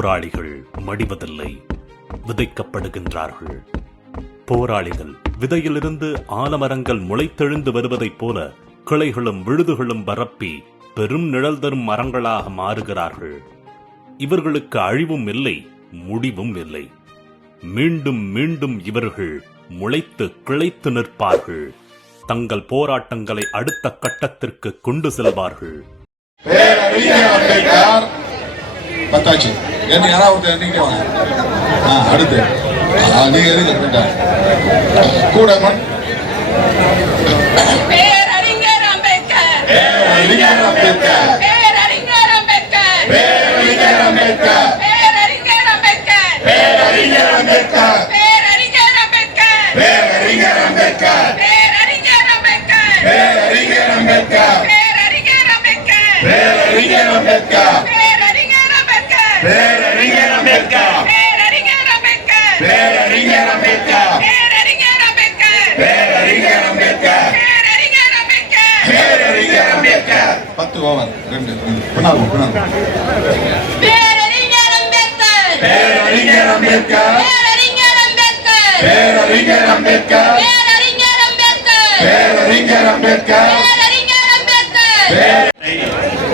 போராளிகள் மடிவதில்லை, விதைக்கப்படுகின்றார்கள். போராளிகள் விதையிலிருந்து ஆலமரங்கள் முளைத்தெழுந்து வருவதைப் போல கிளைகளும் விழுதுகளும் பரப்பி பெரும் நிழல் தரும் மரங்களாக மாறுகிறார்கள். இவர்களுக்கு அழிவும் இல்லை, முடிவும் இல்லை. மீண்டும் மீண்டும் இவர்கள் முளைத்து கிளைத்து நிற்பார்கள். தங்கள் போராட்டங்களை அடுத்த கட்டத்திற்கு கொண்டு செல்வார்கள்.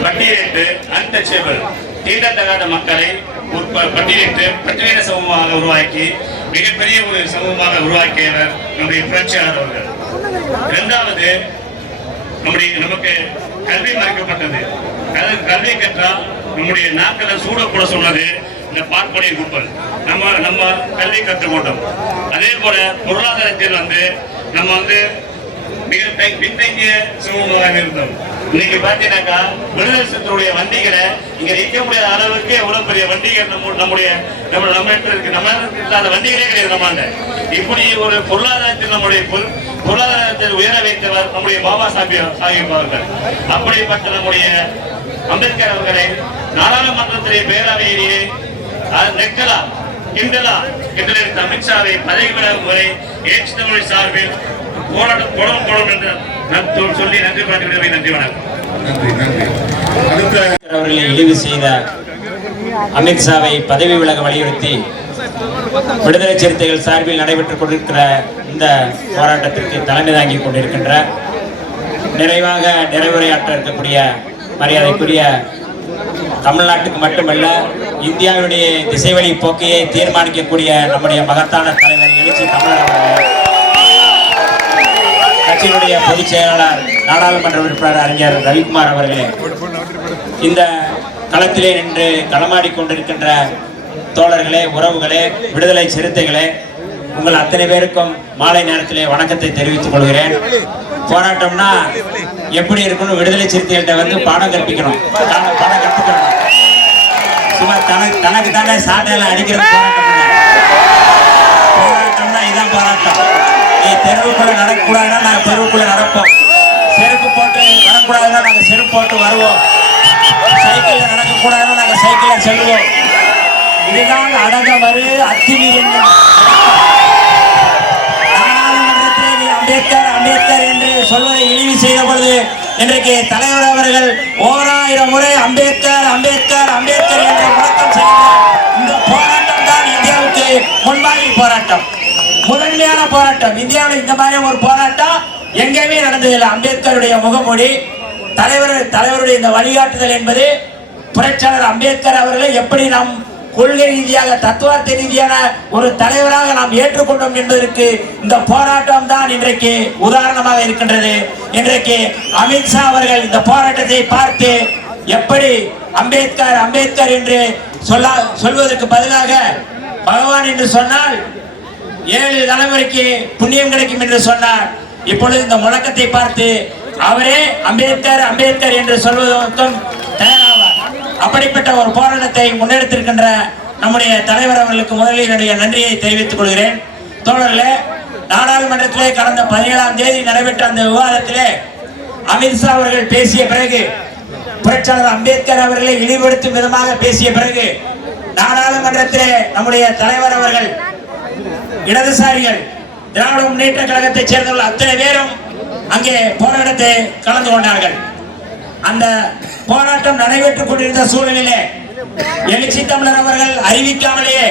பட்டியலிட்டு அன்டச்சபிள் தீண்டத்தகாத மக்களை பட்டியலிட்டு பட்டியலின சமூகமாக உருவாக்கி மிகப்பெரிய ஒரு சமூகமாக உருவாக்கியவர் நம்முடைய புரட்சியாளர் அவர்கள். இரண்டாவது, நமக்கு கல்வி மறைக்கப்பட்டது. கல்வி கற்றால் நம்முடைய நாட்களை சூடக்கூட சொன்னது இந்த பார்ப்பனிய கும்பல். நம்ம கல்வி கற்றுக்கொண்டோம். அதே போல பொருளாதாரத்தில் நம்ம மிக பின்தங்கிய சமூகமாக இருந்தோம். இன்னைக்கு பாத்தீங்கன்னாக்கா விடுதலை சிறுத்தைகளுடைய வண்டிகளை இங்க நிற்க முடியாத அளவுக்கு எவ்வளவு பெரிய வண்டிகள் நம்ம இருக்கு. நம்ம இல்லாத வண்டிகளே கிடையாது. நம்ம இப்படி ஒரு பொருளாதாரத்தில் நம்முடைய பொருளாதாரத்தில் உயர வைத்தவர் நம்முடைய பாபா சாஹிப் அவர்கள். அப்படிப்பட்ட நம்முடைய அம்பேத்கர் அவர்களை நாடாளுமன்றத்திலே பேரவையிலேயே நெக்கலா கிண்டலா என்று அமித்ஷாவை பதவி விலகும் வரை ஏற்று தமிழ் சார்பில் போராட்டம் என்று சொல்லி நன்றி பாட்டு. நன்றி, வணக்கம். அவர்களை இழிவு செய்த அமித்ஷாவை பதவி விலக வலியுறுத்தி விடுதலை சிறுத்தைகள் சார்பில் நடைபெற்றுக் கொண்டிருக்கிற இந்த போராட்டத்திற்கு தலைமை தாங்கிக் கொண்டிருக்கின்ற நிறைவாக நிறைவுரையாற்ற இருக்கக்கூடிய மரியாதைக்குரிய தமிழ்நாட்டுக்கு மட்டுமல்ல இந்தியாவுடைய திசைவழி போக்கையை தீர்மானிக்கக்கூடிய நம்முடைய மகத்தான தலைவர் எழுச்சி தமிழர் அவர்கள், கட்சியினுடைய பொதுச் செயலாளர் நாடாளுமன்ற உறுப்பினர் அறிஞர் ரவிக்குமார் அவர்களே, இந்த களத்திலே நின்று களமாடி கொண்டிருக்கின்ற தோழர்களே, உறவுகளே, விடுதலை சிறுத்தைகளே, உங்கள் அத்தனை பேருக்கும் மாலை நேரத்திலே வணக்கத்தை தெரிவித்துக் கொள்கிறேன். போராட்டம்னா எப்படி இருக்கணும், விடுதலை சிறுத்தைகள்கிட்ட பாடம் கற்பிக்கணும், பாடம் கற்றுக்கணும். சும்மா தனக்கு தானே சாட்டையில அடிக்கிறது போராட்டம்னா இதான் போராட்டம். நீ தெருவுக்குள்ள நடக்கக்கூடாதுன்னா நாங்கள் தெருவுக்குள்ள நடப்போம், செருப்பு போட்டு வரக்கூடாதுன்னா நாங்கள் செருப்பு போட்டு வருவோம், சைக்கிள்ல நடக்கக்கூடாதுன்னா நாங்கள் சைக்கிள்ல செல்வோம். இதுதான் அடங்கமறு அத்துமீறி. நாடாளுமன்றத்தில் நீ அம்பேத்கர் அம்பேத்கர் என்று சொல்வதை இழிவு செய்த பொழுது இன்றைக்கு தலைவர் அவர்கள் 1000 முறை அம்பேத்கர் அம்பேத்கர் அம்பேத்கர் என்று முழக்கம் செய்கிறார். இந்த போராட்டம் தான் இந்தியாவுக்கு முன்மாதிரி போராட்டம், முதன்மையான போராட்டம். இந்தியாவில் இந்த மாதிரி ஒரு போராட்டம் எங்கேயுமே நடந்ததில்லை. அம்பேத்கருடைய முகமூடி, தலைவருடைய இந்த வழிகாட்டுதல் என்பது புரட்சியாளர் அம்பேத்கர் அவர்களை எப்படி நாம் கொள்கை ரீதியாக தத்துவார்த்த ரீதியான ஒரு தலைவராக நாம் ஏற்றுக்கொண்டோம் என்பதற்கு இந்த போராட்டம் தான் இன்றைக்கு உதாரணமாக இருக்கின்றது. இன்றைக்கு அமித்ஷா அவர்கள் இந்த போராட்டத்தை பார்த்து எப்படி அம்பேத்கர் அம்பேத்கர் என்று சொல்வதற்கு பதிலாக பகவான் என்று சொன்னால் 7 தலைமுறைக்கு புண்ணியம் கிடைக்கும் என்று சொன்னார். இப்பொழுது இந்த முழக்கத்தை பார்த்து அவரே அம்பேத்கர் அம்பேத்கர் என்று சொல்வதற்கும் தயாராவார். அப்படிப்பட்ட ஒரு போராட்டத்தை முன்னெடுத்திருக்கின்ற நம்முடைய தலைவர் அவர்களுக்கு முதலில் என்னுடைய நன்றியை தெரிவித்துக் கொள்கிறேன். தோழர்களே, நாடாளுமன்றத்திலே கடந்த 17ஆம் தேதி நடைபெற்ற அந்த விவாதத்திலே அமித்ஷா அவர்கள் பேசிய பிறகு, புரட்சியாளர் அம்பேத்கர் அவர்களை இழிவுபடுத்தும் விதமாக பேசிய பிறகு, நாடாளுமன்றத்திலே நம்முடைய தலைவர் அவர்கள், இடதுசாரிகள், திராவிட முன்னேற்ற கழகத்தைச் சேர்ந்தவர்கள் அத்தனை பேரும் அங்கே போராட்டத்தை கலந்து கொண்டார்கள். அந்த போராட்டம் நடைபெற்றுக் கொண்டிருந்த சூழலிலே எழுச்சி தமிழர் அவர்கள் அறிவிக்காமலேயே